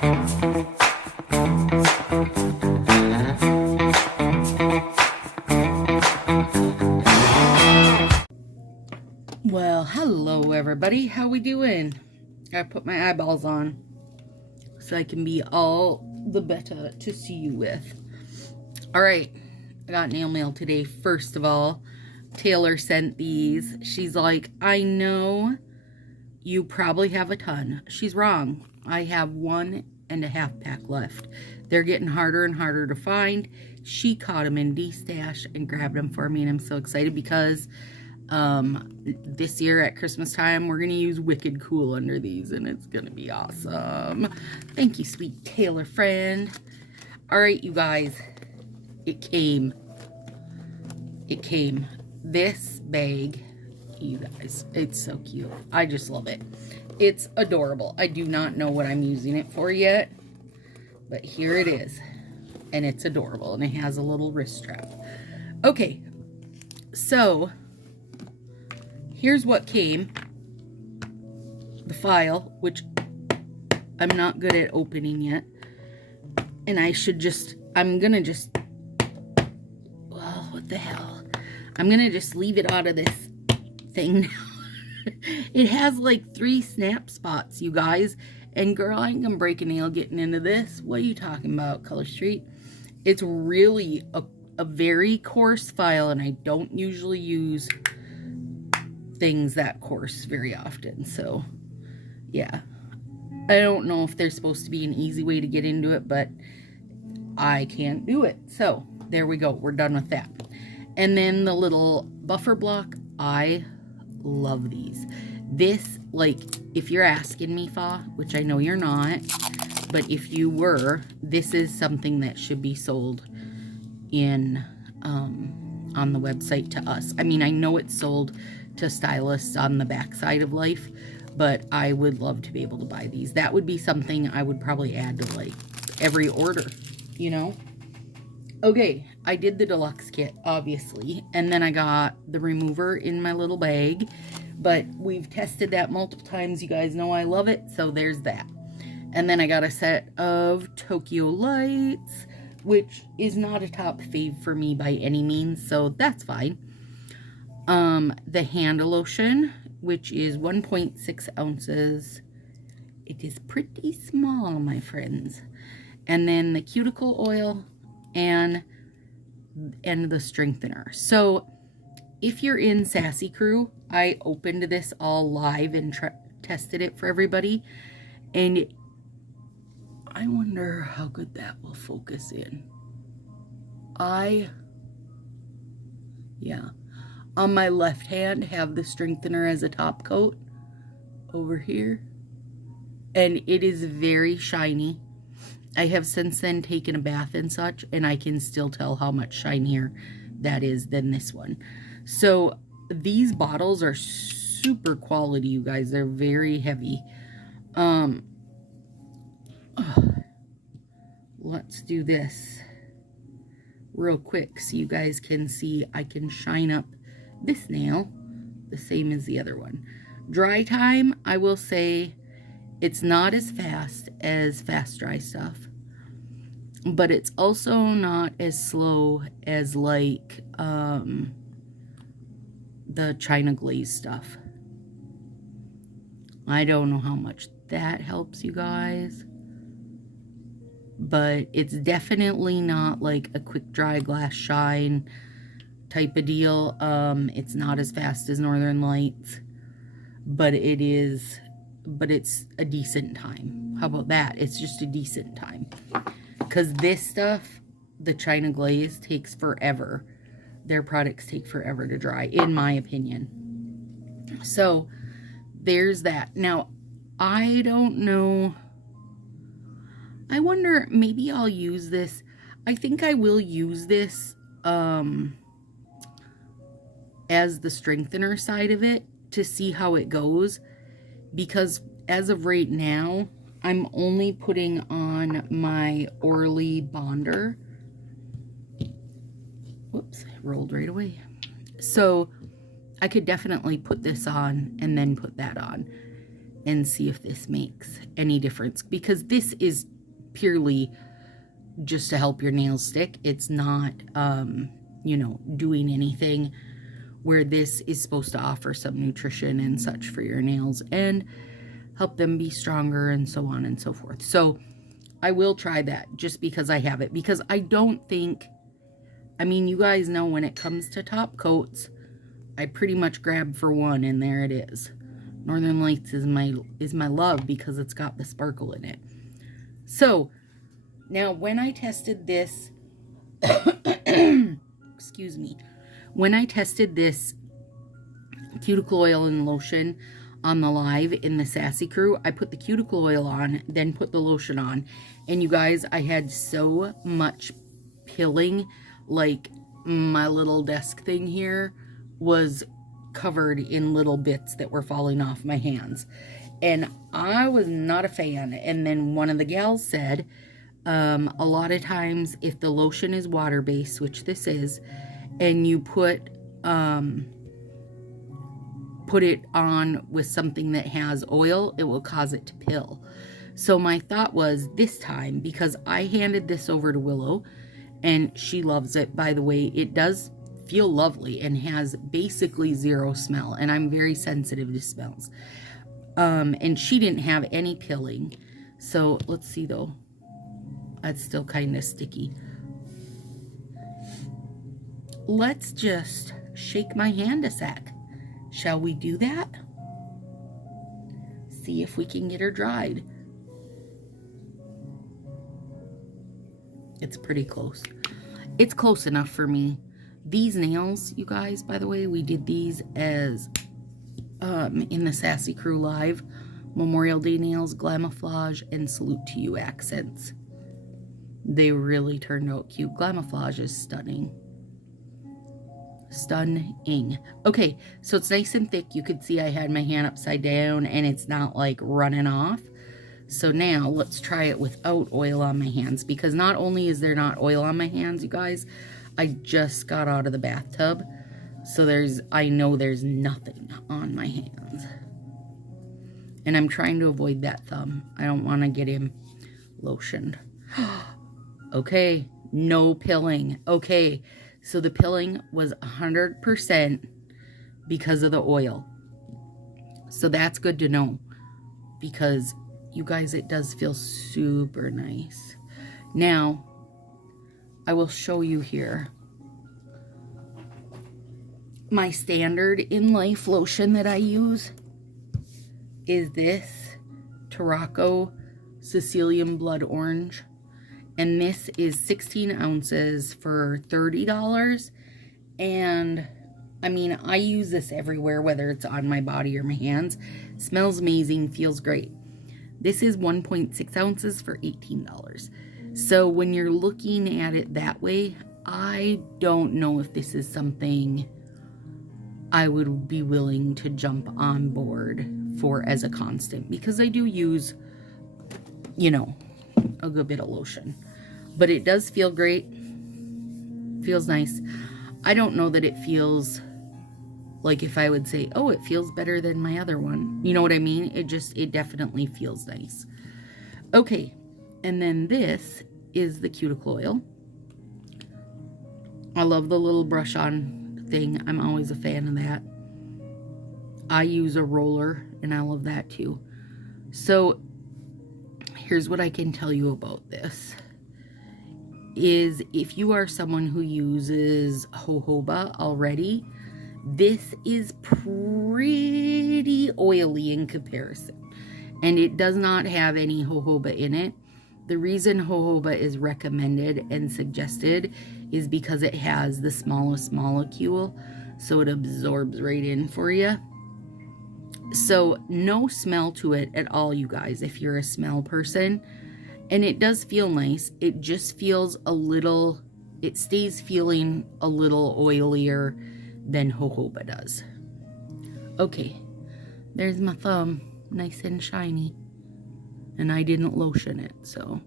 Well, hello everybody. How we doing? I put my eyeballs on so I can be all the better to see you with. All right, I got nail mail today. First of all, Taylor sent these. She's like, I know you probably have a ton. She's wrong. I have 1.5 pack left. They're getting harder and harder to find. She caught them in D-Stash and grabbed them for me, and I'm so excited because this year at Christmas time, we're going to use Wicked Cool under these, and it's going to be awesome. Thank you, sweet Taylor friend. All right, you guys, it came. This bag, you guys, it's so cute. I just love it. It's adorable. I do not know what I'm using it for yet, but here it is, and it's adorable, and it has a little wrist strap. Okay, so here's what came. The file, which I'm not good at opening yet. And I'm gonna just, well, what the hell? I'm gonna just leave it out of this thing now. It has like 3 snap spots, you guys. And girl, I ain't gonna break a nail getting into this. What are you talking about, Color Street? It's really a very coarse file, and I don't usually use things that coarse very often. So yeah, I don't know if there's supposed to be an easy way to get into it, but I can't do it. So there we go, we're done with that. And then the little buffer block, I love these. This, like, if you're asking me, Fa, which I know you're not, but if you were, this is something that should be sold in on the website to us. I mean, I know it's sold to stylists on the backside of life, but I would love to be able to buy these. That would be something I would probably add to like every order, you know? Okay, I did the deluxe kit, obviously, and then I got the remover in my little bag, but we've tested that multiple times. You guys know I love it, so there's that. And then I got a set of Tokyo lights, which is not a top fave for me by any means, so that's fine. The hand lotion, which is 1.6 ounces. It is pretty small, my friends. And then the cuticle oil and the strengthener. So if you're in Sassy crew, I opened this all live and tested it for everybody, and I wonder how good that will focus in. Yeah, on my left hand have the strengthener as a top coat over here, and it is very shiny. I have since then taken a bath and such, and I can still tell how much shinier that is than this one. So these bottles are super quality, you guys. They're very heavy. Let's do this real quick so you guys can see. I can shine up this nail the same as the other one. Dry time, I will say it's not as fast as fast dry stuff, but it's also not as slow as like the China glaze stuff. I don't know how much that helps you guys, but it's definitely not like a quick dry glass shine type of deal. It's not as fast as Northern Lights, but it's a decent time. How about that? It's just a decent time. Because this stuff, the China glaze, takes forever. Their products take forever to dry, in my opinion. So there's that. Now, I don't know. I wonder, maybe I'll use this. I think I will use this as the strengthener side of it to see how it goes. Because as of right now, I'm only putting on my Orly Bonder. Whoops, it rolled right away. So I could definitely put this on and then put that on. and see if this makes any difference, because this is purely just to help your nails stick. It's not, you know, doing anything, where this is supposed to offer some nutrition and such for your nails and help them be stronger and so on and so forth. So I will try that just because I have it, because I don't think, I mean, you guys know when it comes to top coats, I pretty much grab for one and there it is. Northern Lights is my love because it's got the sparkle in it. So now when I tested this, excuse me, when I tested this cuticle oil and lotion on the live in the Sassy crew, I put the cuticle oil on, then put the lotion on. And you guys, I had so much pilling, like my little desk thing here was covered in little bits that were falling off my hands. And I was not a fan. And then one of the gals said, a lot of times if the lotion is water-based, which this is, and you put it on with something that has oil, it will cause it to pill. So my thought was this time, because I handed this over to Willow and she loves it, by the way, it does feel lovely and has basically zero smell, and I'm very sensitive to smells. And she didn't have any pilling. So let's see though, that's still kind of sticky. Let's just shake my hand a sec. Shall we do that? See if we can get her dried. It's pretty close. It's close enough for me. These nails, you guys, by the way, we did these as in the Sassy Crew Live. Memorial Day nails, Glamouflage, and Salute to You accents. They really turned out cute. Glamouflage is stunning. Stunning. Okay, so it's nice and thick. You could see I had my hand upside down and it's not like running off. So now let's try it without oil on my hands, because not only is there not oil on my hands, you guys, I just got out of the bathtub. So I know there's nothing on my hands. And I'm trying to avoid that thumb. I don't want to get him lotioned. Okay, no pilling. Okay, so the pilling was 100% because of the oil. So that's good to know, because you guys, it does feel super nice. Now, I will show you here my standard in life lotion that I use is this Tarocco Sicilian Blood Orange. And this is 16 ounces for $30. And I mean, I use this everywhere, whether it's on my body or my hands. Smells amazing, feels great. This is 1.6 ounces for $18. So when you're looking at it that way, I don't know if this is something I would be willing to jump on board for as a constant, because I do use, you know, a good bit of lotion. But it does feel great. Feels nice. I don't know that it feels like if I would say, oh, it feels better than my other one. You know what I mean? It definitely feels nice. Okay, and then this is the cuticle oil. I love the little brush on thing. I'm always a fan of that. I use a roller and I love that too. So here's what I can tell you about this. Is if you are someone who uses jojoba already, this is pretty oily in comparison, and it does not have any jojoba in it. The reason jojoba is recommended and suggested is because it has the smallest molecule, so it absorbs right in for you. So no smell to it at all, you guys, if you're a smell person. And it does feel nice. It just feels a little, it stays feeling a little oilier than jojoba does. Okay, there's my thumb, nice and shiny. And I didn't lotion it, so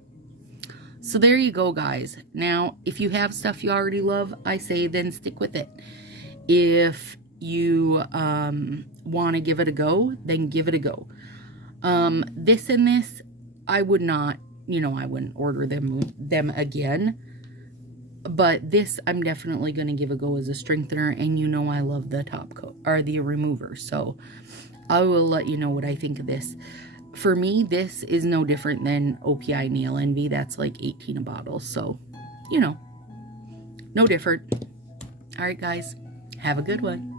there you go, guys. Now, if you have stuff you already love, I say then stick with it. If you want to give it a go, then give it a go. This and this, I would not, you know, I wouldn't order them again. But this, I'm definitely going to give a go as a strengthener. And you know I love the top coat, or the remover. So I will let you know what I think of this. For me, this is no different than OPI Nail Envy. That's like 18 a bottle. So, you know, no different. All right, guys. Have a good one.